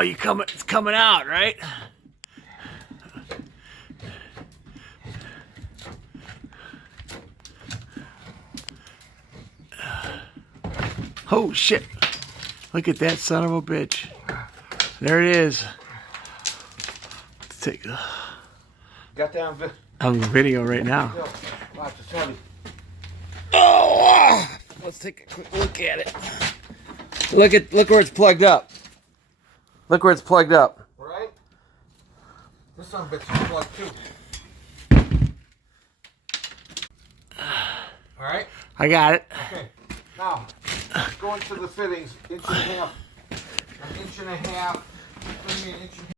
Oh, it's coming out, right? Oh shit. Look at that son of a bitch. There it is. Let's take Got that on video. I'm video right now. Watch, it's heavy. Oh, let's take a quick look at it. Look where it's plugged up. Look where it's plugged up. Right? This son of a bitch is plugged too. Alright? I got it. Okay. Now, go into the fittings, inch and a half. An inch and a half. What do you mean, inch and a half?